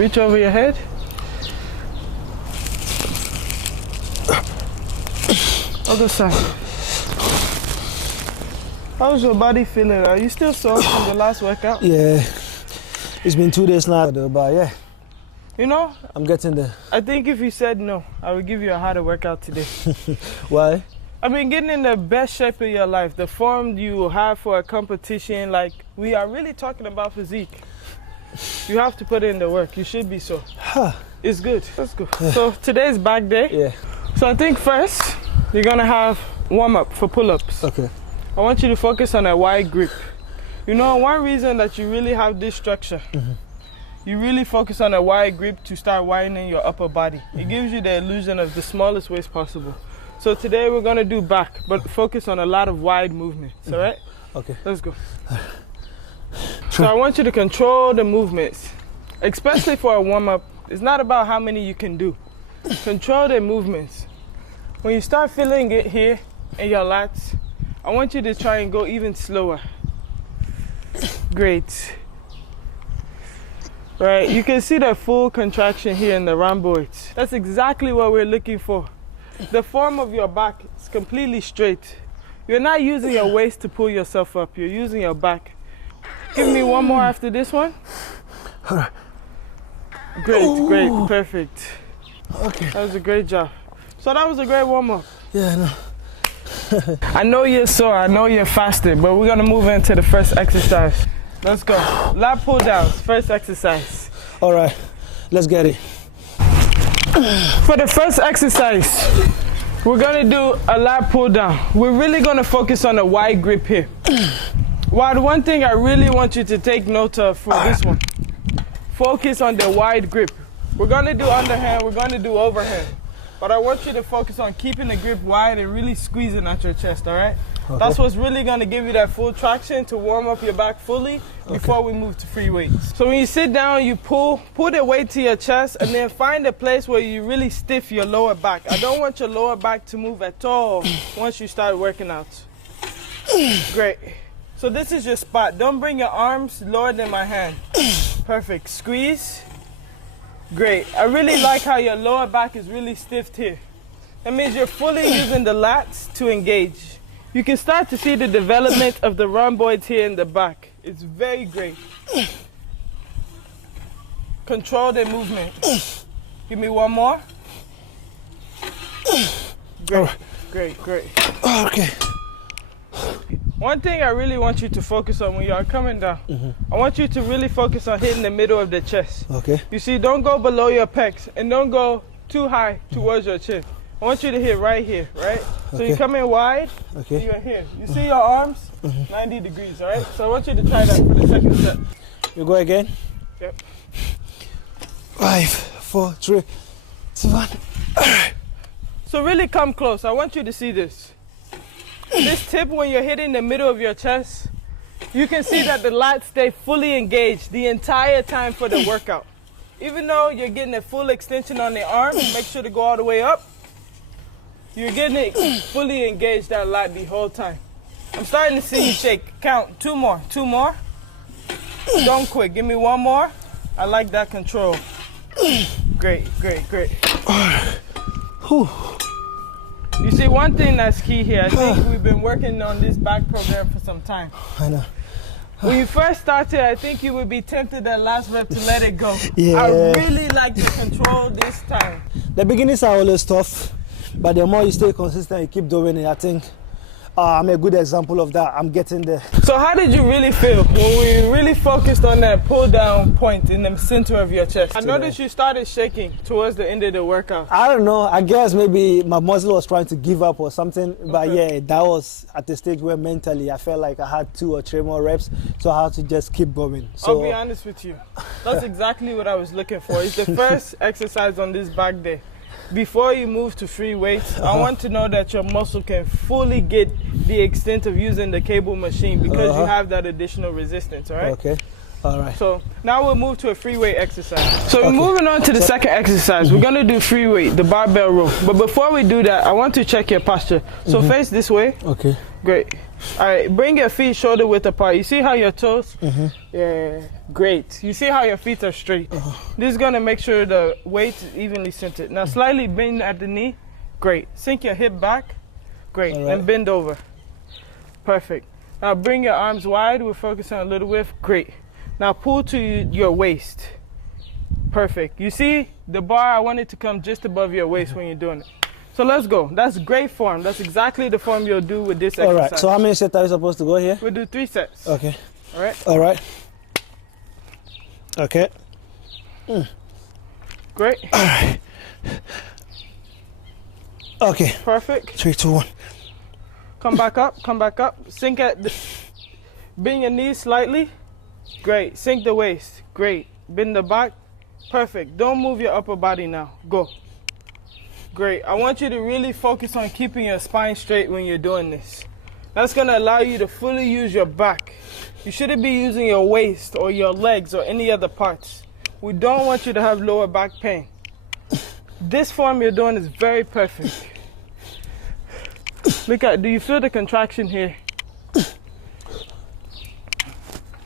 Reach over your head. Other side. How's your body feeling? Are you still sore from the last workout? Yeah, it's been 2 days now, but yeah. You know, I'm getting there. I think if you said no, I would give you a harder workout today. Why? I mean, getting in the best shape of your life, the form you will have for a competition, like, we are really talking about physique. You have to put in the work. You should be so. It's good. That's good. Yeah. So today's back day. Yeah. So I think first, you're gonna have warm-up for pull-ups. Okay. I want you to focus on a wide grip. You know, one reason that you really have this structure, you really focus on a wide grip to start widening your upper body. It gives you the illusion of the smallest waist possible. So today we're gonna do back, but focus on a lot of wide movements, all right? Okay. Let's go. So I want you to control the movements, especially for a warm-up. It's not about how many you can do. Control the movements. When you start feeling it here in your lats, I want you to try and go even slower. Great. Right, you can see the full contraction here in the rhomboids. That's exactly what we're looking for. The form of your back is completely straight. You're not using your waist to pull yourself up. You're using your back. Give me one more after this one. Great, great, perfect. Okay. That was a great job. So that was a great warm-up. Yeah, I know. I know you're sore, I know you're fasted, but we're gonna move into the first exercise. Let's go. Lat pull downs, first exercise. All right, let's get it. For the first exercise, we're gonna do a lat pull down. We're really gonna focus on a wide grip here. Well, one thing I really want you to take note of for this one, focus on the wide grip. We're gonna do underhand, we're gonna do overhand. But I want you to focus on keeping the grip wide and really squeezing at your chest, all right? Okay. That's what's really gonna give you that full traction to warm up your back fully before we move to free weights. So when you sit down, you pull the weight to your chest and then find a place where you really stiff your lower back. I don't want your lower back to move at all once you start working out. Great. So this is your spot. Don't bring your arms lower than my hand. Perfect. Squeeze. Great. I really like how your lower back is really stiffed here. That means you're fully using the lats to engage. You can start to see the development of the rhomboids here in the back. It's very great. Control the movement. Give me one more. Great, great, great. Okay. One thing I really want you to focus on when you are coming down, I want you to really focus on hitting the middle of the chest. Okay. You see, don't go below your pecs and don't go too high towards your chin. I want you to hit right here, right? So you come in wide, you're here. You see your arms? 90 degrees, all right? So I want you to try that for the second step. You go again? Yep. 5, 4, 3, 2, 1. So really come close. I want you to see this. This tip, when you're hitting the middle of your chest, you can see that the lats stay fully engaged the entire time for the workout. Even though you're getting a full extension on the arm, make sure to go all the way up. You're getting it fully engaged, that lat, the whole time. I'm starting to see you shake. Count. 2 more. 2 more. Don't quit. Give me 1 more. I like that control. Great, great, great. You see, one thing that's key here, I think we've been working on this back program for some time. I know. When you first started, I think you would be tempted that last rep to let it go. Yeah. I really like to control this time. The beginnings are always tough, but the more you stay consistent, you keep doing it, I think I'm a good example of that. I'm getting there. So how did you really feel when we really focused on that pull down point in the center of your chest? I noticed you started shaking towards the end of the workout. I don't know. I guess maybe my muscle was trying to give up or something. But yeah, that was at the stage where mentally I felt like I had 2 or 3 more reps. So I had to just keep going. So I'll be honest with you. That's exactly what I was looking for. It's the first exercise on this back day. Before you move to free weights, I want to know that your muscle can fully get the extent of using the cable machine because you have that additional resistance, all right? Okay. All right. So now we'll move to a free weight exercise. So we're moving on to the second exercise. We're gonna do free weight, the barbell row. But before we do that, I want to check your posture. So face this way. Okay. Great. All right, bring your feet shoulder width apart. You see how your toes? Yeah, great. You see how your feet are straight? This is gonna make sure the weight is evenly centered. Now slightly bend at the knee. Great. Sink your hip back. Great. All right. And bend over. Perfect. Now bring your arms wide. We're focusing on a little width. Great. Now pull to your waist. Perfect. You see the bar, I want it to come just above your waist when you're doing it. So let's go. That's great form. That's exactly the form you'll do with this exercise. All right. So how many sets are we supposed to go here? We'll do 3 sets. Okay. All right. All right. Okay. Great. All right. Okay. Perfect. 3, 2, 1. Come back up. Come back up. Sink at the... Bend your knees slightly. Great. Sink the waist. Great. Bend the back. Perfect. Don't move your upper body now. Go. Great. I want you to really focus on keeping your spine straight when you're doing this. That's going to allow you to fully use your back. You shouldn't be using your waist or your legs or any other parts. We don't want you to have lower back pain. This form you're doing is very perfect. Look at, do you feel the contraction here?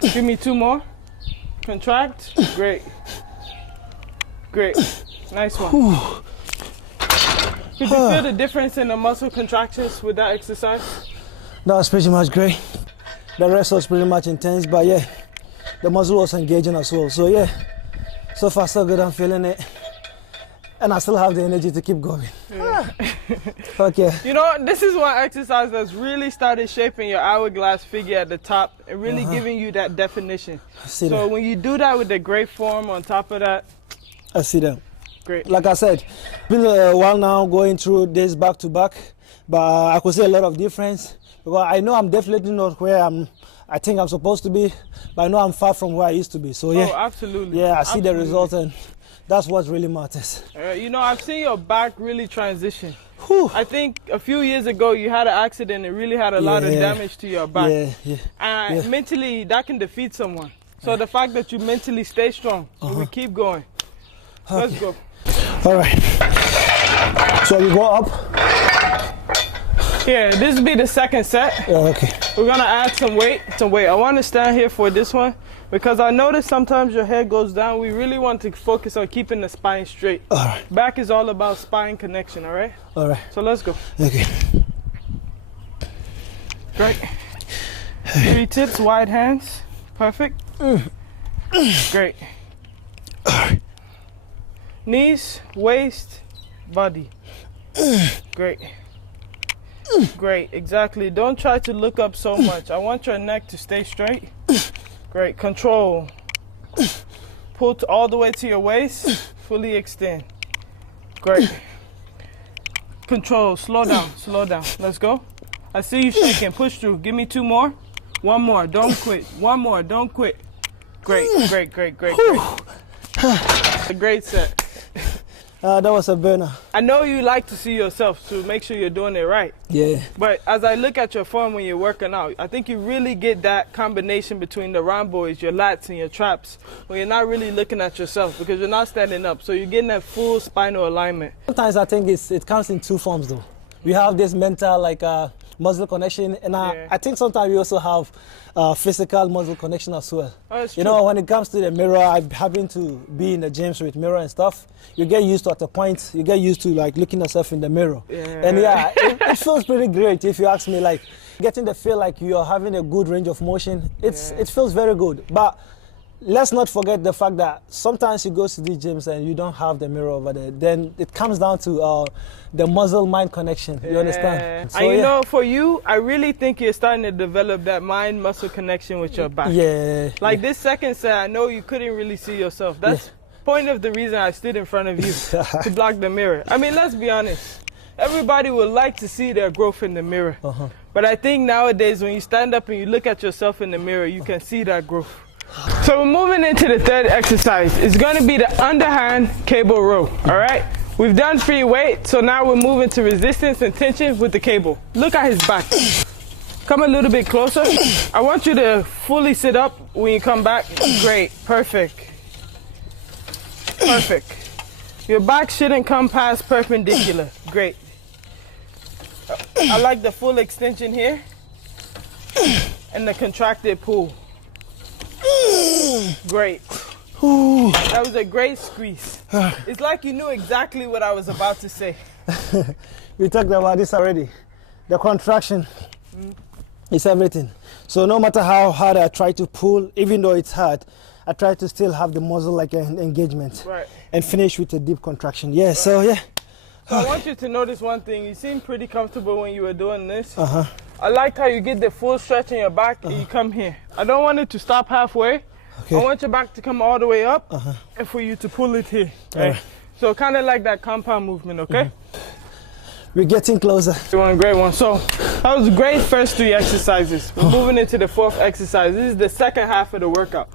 Give me 2 more. Contract. Great. Great. Nice one. Could you feel the difference in the muscle contractions with that exercise? That was pretty much great. The rest was pretty much intense, but yeah, the muscle was engaging as well. So yeah, so far so good, I'm feeling it. And I still have the energy to keep going. Yeah. Okay. You know, this is one exercise that's really started shaping your hourglass figure at the top and really giving you that definition. I see so that. when you do that with the great form on top of that, I see that. great. Like I said, been a while now going through this back to back, but I could see a lot of difference because I know I'm definitely not where I think I'm supposed to be, but I know I'm far from where I used to be. So yeah, Oh, absolutely. yeah, I see the Absolutely. results, and that's what really matters. You know, I've seen your back really transition. Whew. I think a few years ago you had an accident and really had a lot of Yeah. damage to your back. Yeah. And Yeah. mentally, that can defeat someone. So the fact that you mentally stay strong, we keep going. Let's go. All right. So we go up. Yeah, this will be the second set. Yeah, okay. We're gonna add some weight. I want to stand here for this one because I notice sometimes your head goes down. We really want to focus on keeping the spine straight. All right. Back is all about spine connection, all right? All right. So let's go. Okay. Great. 3 tips, wide hands. Perfect. Great. Knees, waist, body. Great. Great, exactly. Don't try to look up so much. I want your neck to stay straight. Great, control. Pull all the way to your waist. Fully extend. Great. Control, slow down, slow down. Let's go. I see you shaking, push through. Give me 2 more. 1 more, don't quit. 1 more, don't quit. Great, great, great, great, great. A great set. That was a burner. I know you like to see yourself to make sure you're doing it right. Yeah. But as I look at your form when you're working out, I think you really get that combination between the rhomboids, your lats, and your traps when you're not really looking at yourself because you're not standing up. So you're getting that full spinal alignment. Sometimes I think it comes in 2 forms though. We have this mental muscle connection, and I think sometimes we also have physical muscle connection as well. Oh, that's you true. know, when it comes to the mirror, I happen to be in the gyms with mirror and stuff. You get used to at a point, you get used to like looking yourself in the mirror. Yeah. And yeah, it feels pretty great if you ask me. Like getting the feel like you are having a good range of motion. It feels very good. But let's not forget the fact that sometimes you go to these gyms and you don't have the mirror over there. Then it comes down to the muscle-mind connection. You understand? So, and you know, for you, I really think you're starting to develop that mind-muscle connection with your back. Yeah. Like this second set, I know you couldn't really see yourself. That's point of the reason I stood in front of you to block the mirror. I mean, let's be honest. Everybody would like to see their growth in the mirror. But I think nowadays when you stand up and you look at yourself in the mirror, you can see that growth. So we're moving into the third exercise. It's going to be the underhand cable row, all right? We've done free weight, so now we're moving to resistance and tension with the cable. Look at his back. Come a little bit closer. I want you to fully sit up when you come back. Great, perfect. Perfect. Your back shouldn't come past perpendicular. Great. I like the full extension here and the contracted pull. Great. That was a great squeeze. It's like you knew exactly what I was about to say. We talked about this already. The contraction is everything. So no matter how hard I try to pull, even though it's hard, I try to still have the muscle like an engagement. Right. And finish with a deep contraction. Yeah, so yeah. So I want you to notice one thing. You seemed pretty comfortable when you were doing this. I liked how you get the full stretch in your back and you come here. I don't want it to stop halfway. Okay. I want your back to come all the way up and for you to pull it here. Right? So kind of like that compound movement, okay? We're getting closer. You want a great one. So that was great first 3 exercises. We're moving into the 4th exercise. This is the second half of the workout.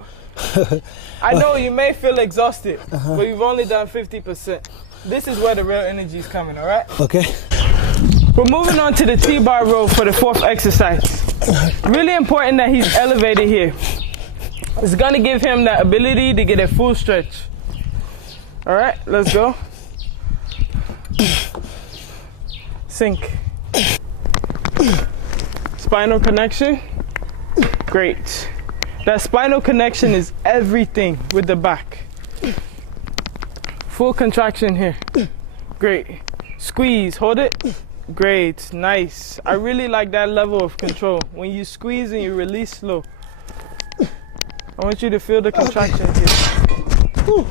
I know you may feel exhausted, but you've only done 50%. This is where the real energy is coming, all right? Okay. We're moving on to the T-bar row for the 4th exercise. Really important that he's elevated here. It's gonna give him the ability to get a full stretch. All right, let's go. Sink. Spinal connection. Great. That spinal connection is everything with the back. Full contraction here. Great. Squeeze, hold it. Great, nice. I really like that level of control. When you squeeze and you release slow. I want you to feel the contraction here.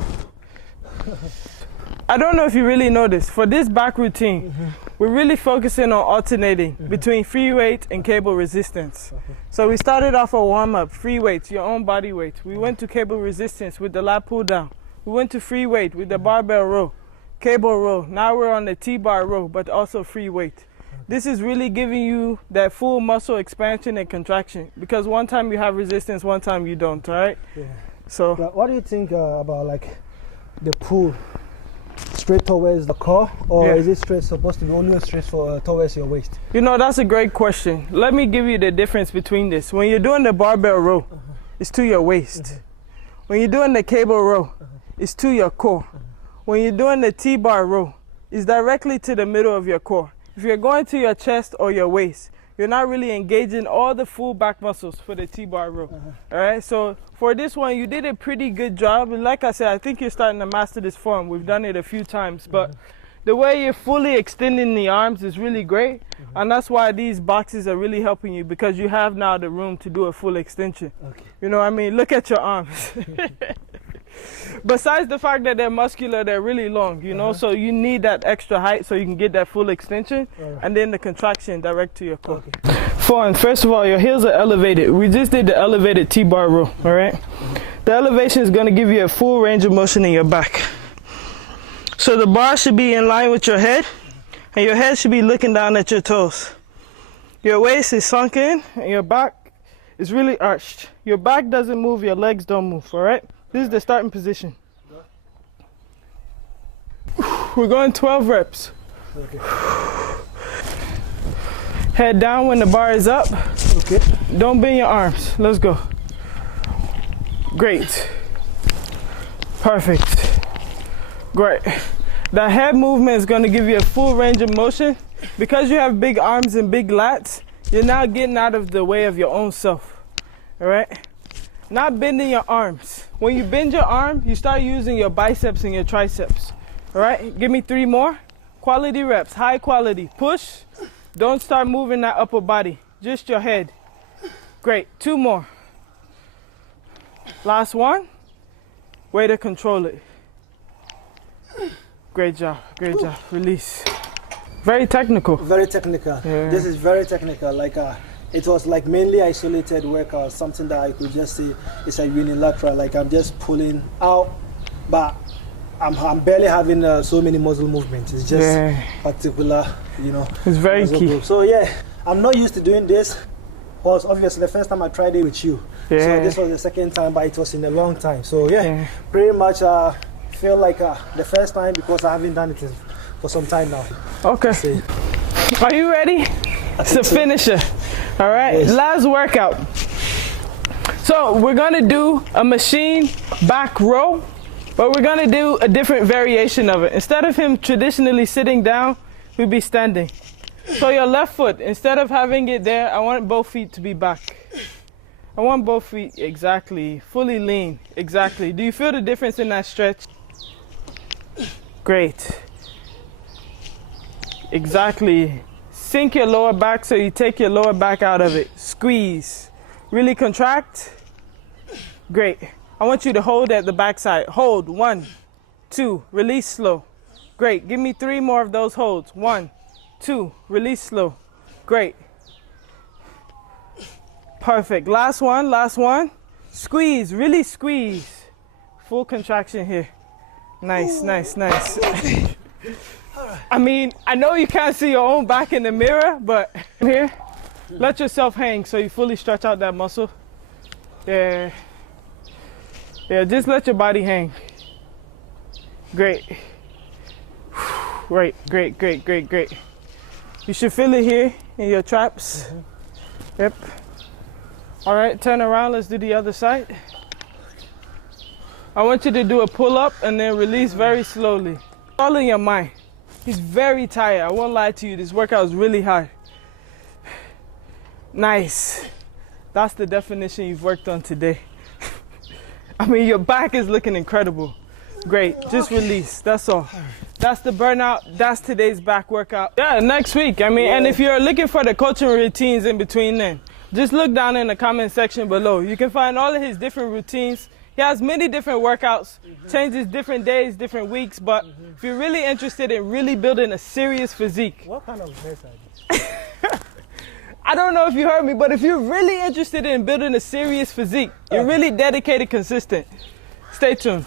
I don't know if you really noticed, for this back routine, we're really focusing on alternating between free weight and cable resistance. So we started off a warm-up, free weights, your own body weight. We went to cable resistance with the lat pull down. We went to free weight with the barbell row, cable row. Now we're on the T-bar row, but also free weight. This is really giving you that full muscle expansion and contraction, because one time you have resistance, one time you don't, all right? Yeah. So but what do you think about like the pull straight towards the core, or is it supposed to be only straight towards your waist? You know, that's a great question. Let me give you the difference between this. When you're doing the barbell row, it's to your waist. When you're doing the cable row, it's to your core. When you're doing the T-bar row, it's directly to the middle of your core. If you're going to your chest or your waist, you're not really engaging all the full back muscles for the T-bar row. All right, so for this one, you did a pretty good job. And like I said, I think you're starting to master this form. We've done it a few times, but the way you're fully extending the arms is really great. And that's why these boxes are really helping you, because you have now the room to do a full extension. Okay. You know what I mean? Look at your arms. Besides the fact that they're muscular, they're really long, you know, so you need that extra height so you can get that full extension, and then the contraction direct to your core. Okay. Fun. First of all, your heels are elevated. We just did the elevated T-bar row, all right? The elevation is going to give you a full range of motion in your back. So the bar should be in line with your head, and your head should be looking down at your toes. Your waist is sunk in, and your back is really arched. Your back doesn't move, your legs don't move, all right? This is the starting position. We're going 12 reps. Okay. Head down when the bar is up. Okay. Don't bend your arms. Let's go. Great. Perfect. Great. That head movement is going to give you a full range of motion. Because you have big arms and big lats, you're now getting out of the way of your own self. All right? Not bending your arms. When you bend your arm, you start using your biceps and your triceps. All right, give me 3 more. Quality reps, high quality. Push. Don't start moving that upper body, just your head. Great, 2 more. Last one. Way to control it. Great job, great job. Release. Very technical. Very technical. Yeah. This is very technical. Like it was like mainly isolated workout, something that I could just say it's a unilateral, like I'm just pulling out, but I'm barely having so many muscle movements. It's just particular, you know. It's very key. Group. So yeah, I'm not used to doing this. Was obviously the first time I tried it with you. Yeah. So this was the second time, but it was in a long time. So yeah. Pretty much feel like the first time, because I haven't done it for some time now. Okay. Are you ready? It's a finisher. All right, Yes. last workout. So we're gonna do a machine back row, but we're gonna do a different variation of it. Instead of him traditionally sitting down, we'll be standing. So your left foot, instead of having it there, I want both feet to be back. I want both feet exactly, fully lean, exactly. Do you feel the difference in that stretch? Great. Exactly. Sink your lower back so you take your lower back out of it. Squeeze. Really contract. Great. I want you to hold at the backside. Hold. 1, 2. Release slow. Great. Give me 3 more of those holds. 1, 2. Release slow. Great. Perfect. Last one. Last one. Squeeze. Really squeeze. Full contraction here. Nice, nice, nice. I mean, I know you can't see your own back in the mirror, but here, let yourself hang so you fully stretch out that muscle. Yeah. Yeah, just let your body hang. Great. Great, great, great, great, great. You should feel it here in your traps. Yep. All right, turn around. Let's do the other side. I want you to do a pull-up and then release very slowly. All in your mind. He's very tired. I won't lie to you. This workout is really hard. Nice. That's the definition you've worked on today. I mean, your back is looking incredible. Great. Just release. That's all. That's the burnout. That's today's back workout. Yeah, next week. I mean, and if you're looking for the coaching routines in between then, just look down in the comment section below. You can find all of his different routines. He has many different workouts, changes different days, different weeks, but if you're really interested in really building a serious physique. What kind of dress are you? I don't know if you heard me, but if you're really interested in building a serious physique, you're really dedicated, consistent, stay tuned.